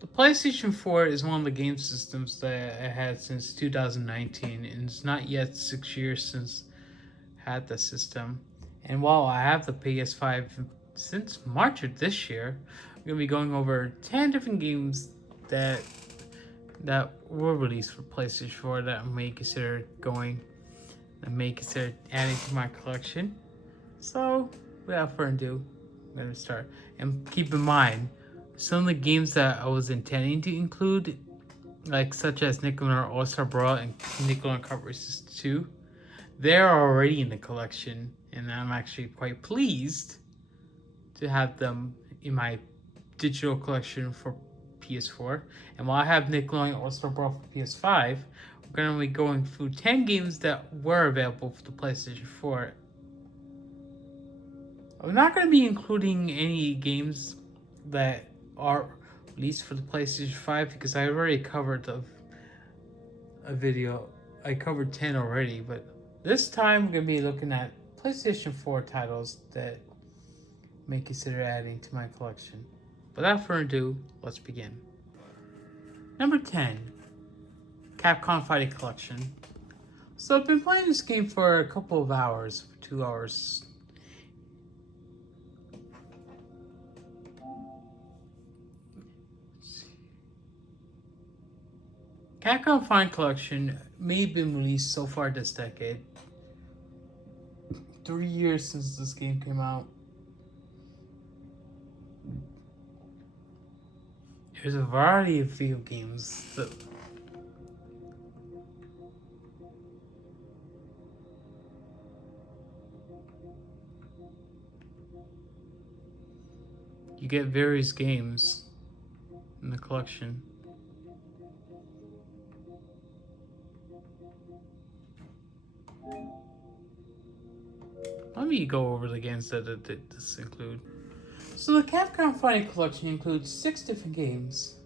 The PlayStation 4 is one of the game systems that I had since 2019, and it's not yet 6 years since I had the system. And while I have the PS5 since March of this year, I'm gonna be going over 10 different games that were released for PlayStation 4 that I may consider adding to my collection. So, without further ado, I'm gonna start. And keep in mind, some of the games that I was intending to include, like such as Nickel All Star Brawl and Nickel Kart Races 2, they're already in the collection, and I'm actually quite pleased to have them in my digital collection for PS4. And while I have Nickelodeon All Star Brawl for PS5, we're going to be going through 10 games that were available for the PlayStation 4. I'm not going to be including any games that are released for the PlayStation 5 because I already covered a video. I covered 10 already, but this time we're going to be looking at PlayStation 4 titles that may consider adding to my collection. Without further ado, let's begin. Number 10, Capcom Fighting Collection. So I've been playing this game for a couple of hours, 2 hours. Capcom Fighting Collection may have been released so far this decade. 3 years since this game came out. There's a variety of video games that you get various games in the collection. Let me go over the games that this include. So the Capcom Fighting Collection includes 6 different games.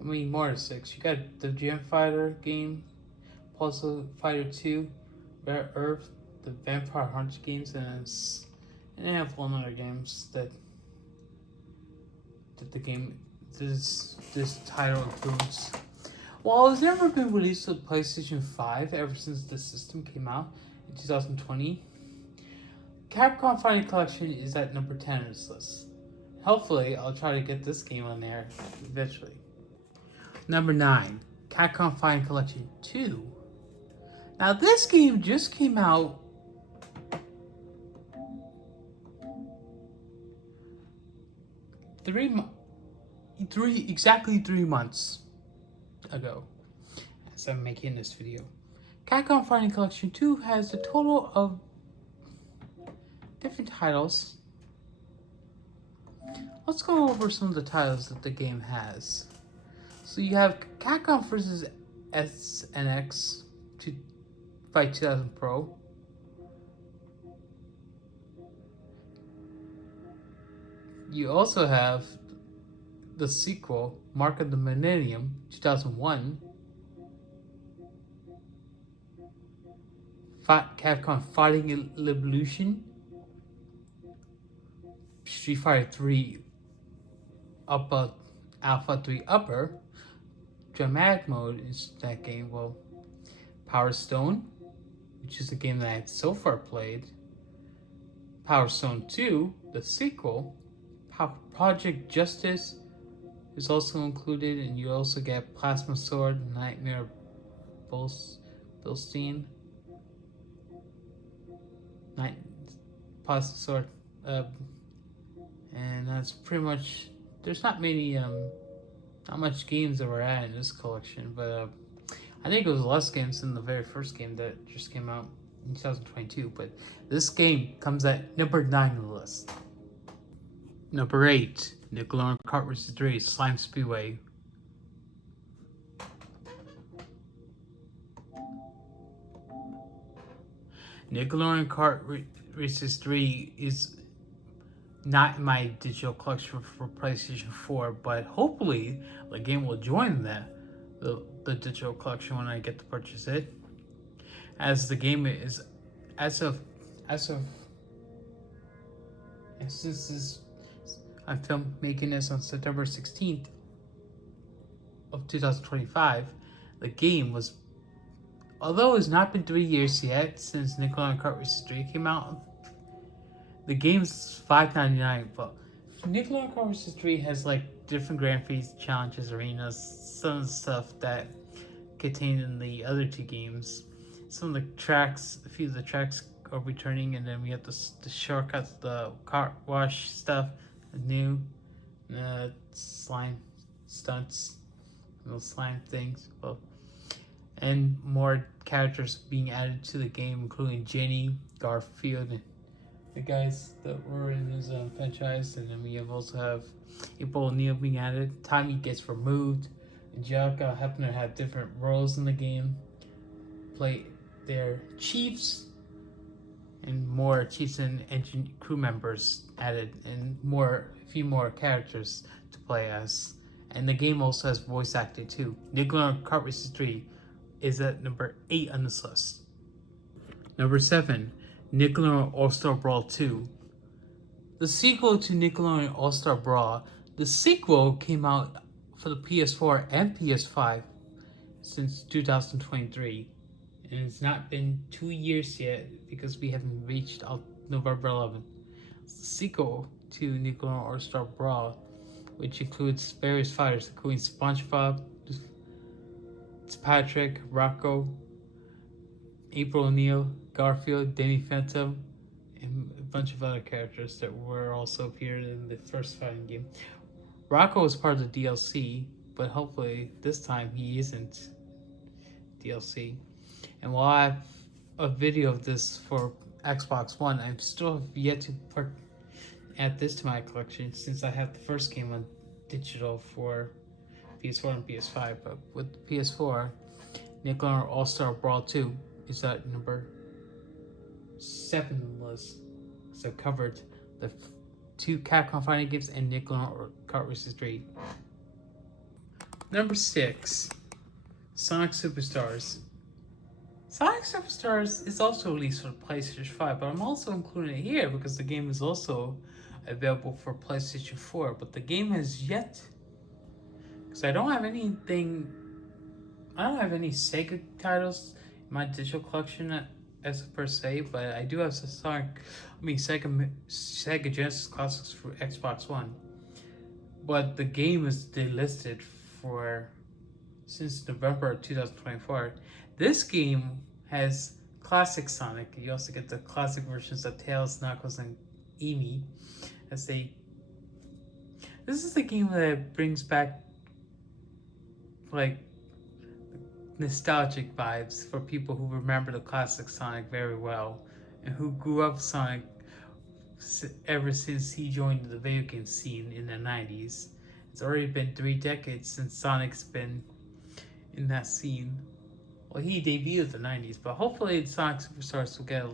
I mean, more than 6. You got the Gem Fighter game, Puzzle Fighter 2, Rare Earth, the Vampire Hunter games, and a handful of other games that the game this title includes. While it's never been released to PlayStation 5 ever since the system came out in 2020, Capcom Fighting Collection is at number 10 on this list. Hopefully, I'll try to get this game on there eventually. Number 9, Capcom Fighting Collection 2. Now, this game just came out exactly 3 months ago as I'm making this video. Capcom Fighting Collection 2 has a total of different titles. Let's go over some of the titles that the game has. So you have Capcom vs. SNX Fight 2000 Pro. You also have the sequel, Mark of the Millennium 2001. Capcom Fighting Evolution. Street Fighter 3 Alpha 3 Upper. Dramatic mode is that game. Well, Power Stone, which is a game that I've so far played. Power Stone 2, the sequel. Project Justice is also included, and you also get Plasma Sword, Nightmare Bilstein. Plasma Sword. And that's pretty much. There's not much games that were added in this collection, but I think it was less games than the very first game that just came out in 2022. But this game comes at number 9 on the list. Number 8, Nickelodeon Kart Races 3 Slime Speedway. Nickelodeon Kart Races 3 is not in my digital collection for PlayStation 4, but hopefully the game will join the digital collection when I get to purchase it. As the game is, since I'm making this on September 16th, of 2025, the game was, although it's not been 3 years yet since Nickelodeon Cartridge 3 came out, the game's $5.99. But Nickelodeon Cartridge 3 has like different Grand Prix challenges, arenas, some of the stuff that contained in the other two games. Some of the tracks, a few of the tracks are returning, and then we have the shortcuts, the car wash stuff, the new slime stunts, little slime things. Well, and more characters being added to the game, including Jenny, Garfield, and the guys that were in his franchise. And then we also have April O'Neil being added. Tommy gets removed. Angelica happen to have different roles in the game. Play their chiefs, and more chiefs and engine crew members added, and a few more characters to play as. And the game also has voice acting too. Nickelodeon Kart Racing 3 is at number 8 on this list. Number 7, Nickelodeon All-Star Brawl 2. The sequel to Nickelodeon All-Star Brawl, the sequel came out for the PS4 and PS5 since 2023. And it's not been 2 years yet because we haven't reached November 11th. It's the sequel to Nickelodeon All-Star Brawl, which includes various fighters including SpongeBob, Patrick, Rocco, April O'Neil, Garfield, Danny Phantom, and a bunch of other characters that were also appeared in the first fighting game. Rocco was part of the DLC, but hopefully this time he isn't DLC. And while I have a video of this for Xbox One, I still have yet to add this to my collection since I have the first game on digital for PS4 and PS5. But with PS4, Nickelodeon All-Star Brawl 2 is at number 7 on the list. So I've covered the 2 Capcom fighting games and Nickelodeon Kart Racing 3. Number 6, Sonic Superstars. Sonic Superstars is also released for PlayStation 5, but I'm also including it here because the game is also available for PlayStation 4. But the game has yet, because I don't have any Sega titles in my digital collection as per se, but I do have Sega Genesis Classics for Xbox One. But the game is delisted since November 2024. This game has classic Sonic. You also get the classic versions of Tails, Knuckles, and Amy. This is the game that brings back like nostalgic vibes for people who remember the classic Sonic very well and who grew up Sonic ever since he joined the video game scene in the 90s. It's already been 3 decades since Sonic's been in that scene. Well, he debuted in the 90s, but hopefully Sonic Superstars will get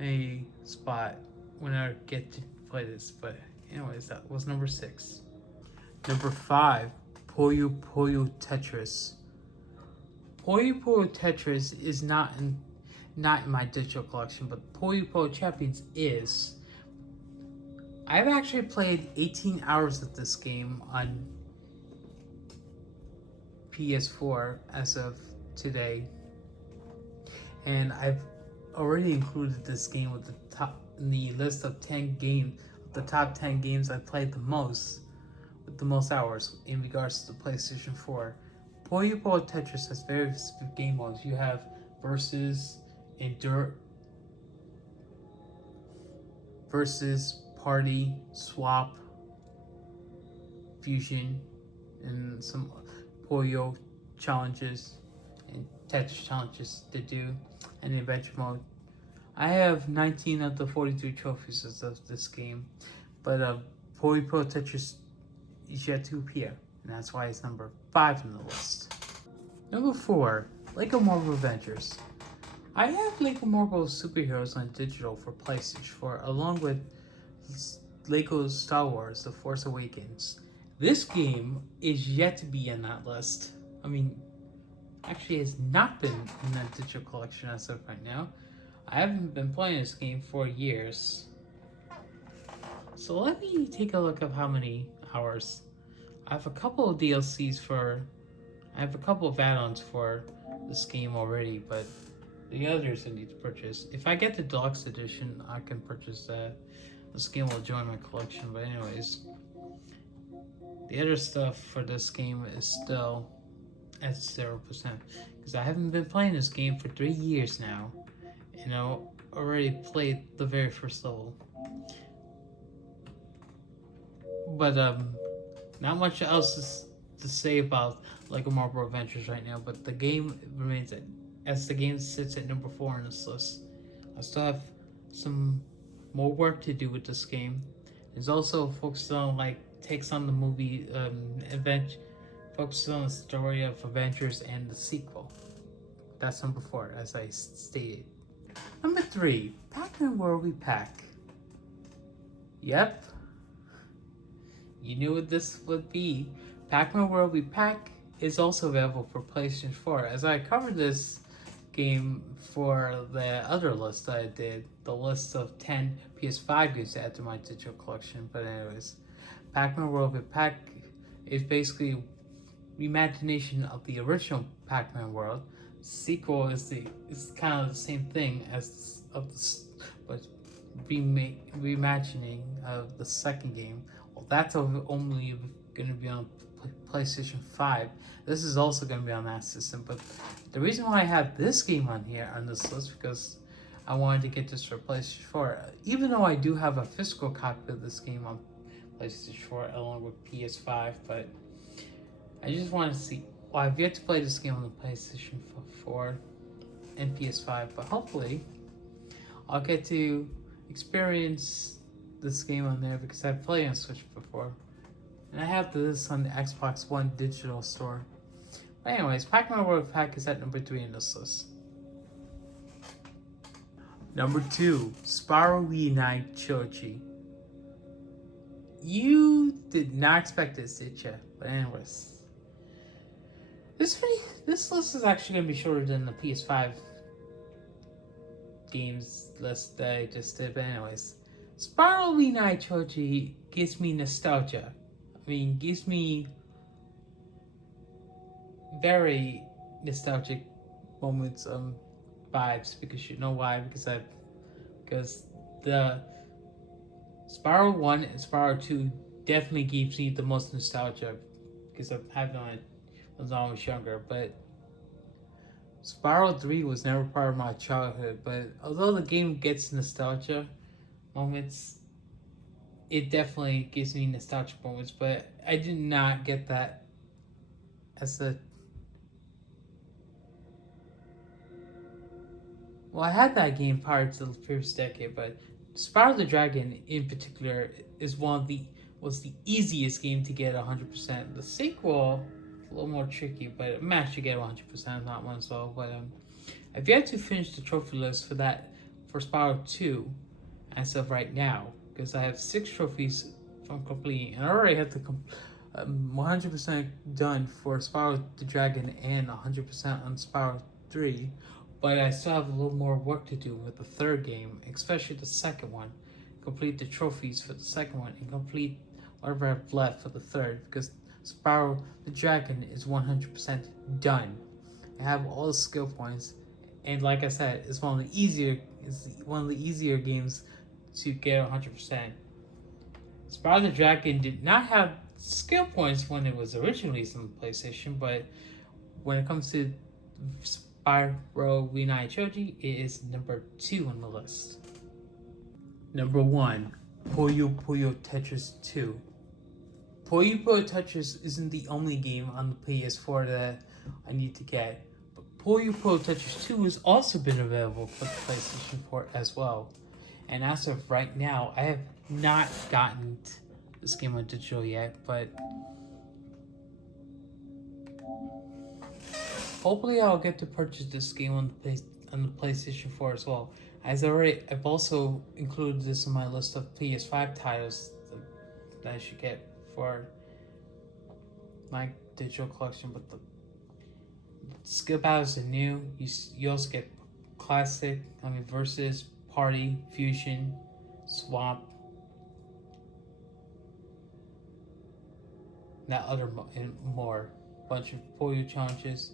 a spot when I get to play this. But anyways, that was number 6. Number 5, Puyo Puyo Tetris. Puyo Puyo Tetris is not in my digital collection, but Puyo Puyo Champions is. I've actually played 18 hours of this game on PS4 as of today, and I've already included this game with the list of 10 games, the top 10 games I played the most, with the most hours in regards to the PlayStation 4. Puyo Puyo Tetris has various game modes. You have versus, party, swap, fusion, and some Puyo challenges and Tetris challenges to do, and the adventure mode. I have 19 of the 42 trophies of this game, but Puyo Puyo Tetris is yet to appear, and that's why it's number 5 on the list. Number 4, Lego Marvel Adventures. I have Lego Marvel Superheroes on digital for PlayStation 4, along with Lego Star Wars The Force Awakens. This game is yet to be on that list. Actually has not been in that digital collection as of right now. I haven't been playing this game for years. So let me take a look at how many hours. I have a couple of DLCs for I have a couple of add-ons for this game already, but the others I need to purchase. If I get the deluxe edition, I can purchase that. This game will join my collection. But anyways, the other stuff for this game is still at 0% because I haven't been playing this game for 3 years now, and I already played the very first level. But not much else to say about Lego Marvel Adventures right now. But the game remains as the game sits at number 4 on this list. I still have some more work to do with this game. It's also focused on takes on the movie event, focuses on the story of Avengers and the sequel. That's number 4, as I stated. Number 3, Pac-Man World We Pack. Yep, you knew what this would be. Pac-Man World We Pack is also available for PlayStation 4. As I covered this game for the other list that I did, the list of 10 PS5 games to add to my digital collection. But anyways, Pac-Man World We Pack is basically reimagination of the original Pac-Man world. Sequel is kind of the same thing as but reimagining of the second game. Well, that's only going to be on PlayStation 5. This is also going to be on that system. But the reason why I have this game on here on this list because I wanted to get this for PlayStation 4. Even though I do have a physical copy of this game on PlayStation 4 along with PS5, but I just want to see. Well, I've yet to play this game on the PlayStation 4 and PS5, but hopefully I'll get to experience this game on there because I've played on Switch before. And I have this on the Xbox One digital store. But anyways, Pac-Man World Pack is at number 3 in this list. Number 2, Spyro Reunite Trilogy. You did not expect this, did you? But anyways, this list is actually going to be shorter than the PS5 games list that I just did. But anyways, Spyro Reunite Trilogy gives me nostalgia. I mean, gives me very nostalgic moments, vibes. Because you know why? Because the Spyro 1 and Spyro 2 definitely gives me the most nostalgia because I've had them when I was younger. But Spyro 3 was never part of my childhood. But although the game gets nostalgia moments, it definitely gives me nostalgic moments. But I did not get that as a... Well, I had that game prior to the previous decade, but Spyro the Dragon in particular was the easiest game to get 100%. The sequel, a little more tricky, but I managed to get 100%, not one as well. But I've yet to finish the trophy list for Spyro 2 as of right now, because I have 6 trophies from completing, and I already have the 100% done for Spyro the Dragon and 100% on Spyro 3. But I still have a little more work to do with the third game, especially the second one. Complete the trophies for the second one and complete whatever I've left for the third, because Spyro the Dragon is 100% done. I have all the skill points, and like I said, it's one of the easier games to get 100%. Spyro the Dragon did not have skill points when it was originally released on the PlayStation, but when it comes to Spyro Reunite Trilogy, it is number 2 on the list. Number 1, Puyo Puyo Tetris 2. Puyo Puyo Tetris isn't the only game on the PS4 that I need to get, but Puyo Puyo Tetris 2 has also been available for the PlayStation 4 as well. And as of right now, I have not gotten this game on digital yet, but hopefully I'll get to purchase this game on the PlayStation 4 as well. I've also included this in my list of PS5 titles that I should get for my digital collection. But the skill battles are new. You also get classic, versus, party, fusion, swap, and more. bunch of Poyo challenges,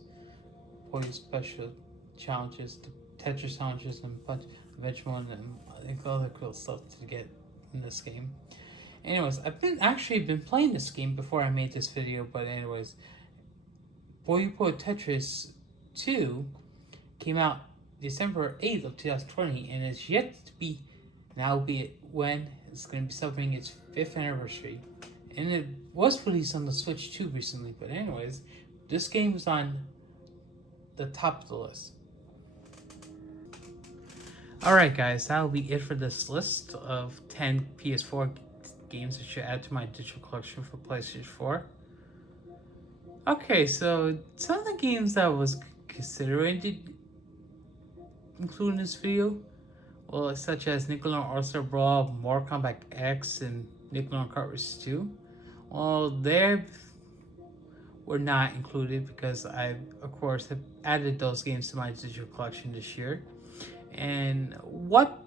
Poyo special challenges, the Tetris challenges, and a bunch of Edgemon and I think other cool stuff to get in this game. Anyways, I've been playing this game before I made this video, but anyways, Puyo Puyo Tetris 2 came out December 8th of 2020 and is yet to be now be when it's going to be celebrating its 5th anniversary. And it was released on the Switch 2 recently, but anyways, this game was on the top of the list. Alright guys, that'll be it for this list of 10 PS4 games that should add to my digital collection for PlayStation 4. Okay, so some of the games that I was considering to include in this video, well, such as Nickelodeon All-Star Brawl, Mortal Kombat X, and Nickelodeon Kart Race 2, well, they were not included because I, of course, have added those games to my digital collection this year. And what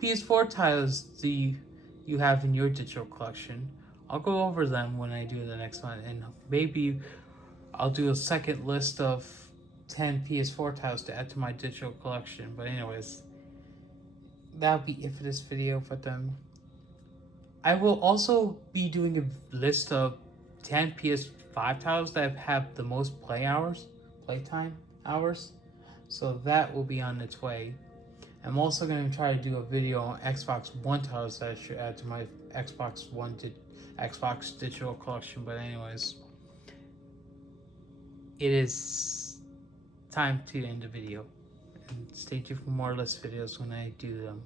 PS4 titles do you have in your digital collection? I'll go over them when I do the next one, and maybe I'll do a second list of 10 PS4 titles to add to my digital collection. But anyways, that'll be it for this video. But I will also be doing a list of 10 PS5 titles that have the most playtime hours. So that will be on its way. I'm also going to try to do a video on Xbox One titles that I should add to my Xbox digital collection. But anyways, it is time to end the video. And stay tuned for more list videos when I do them.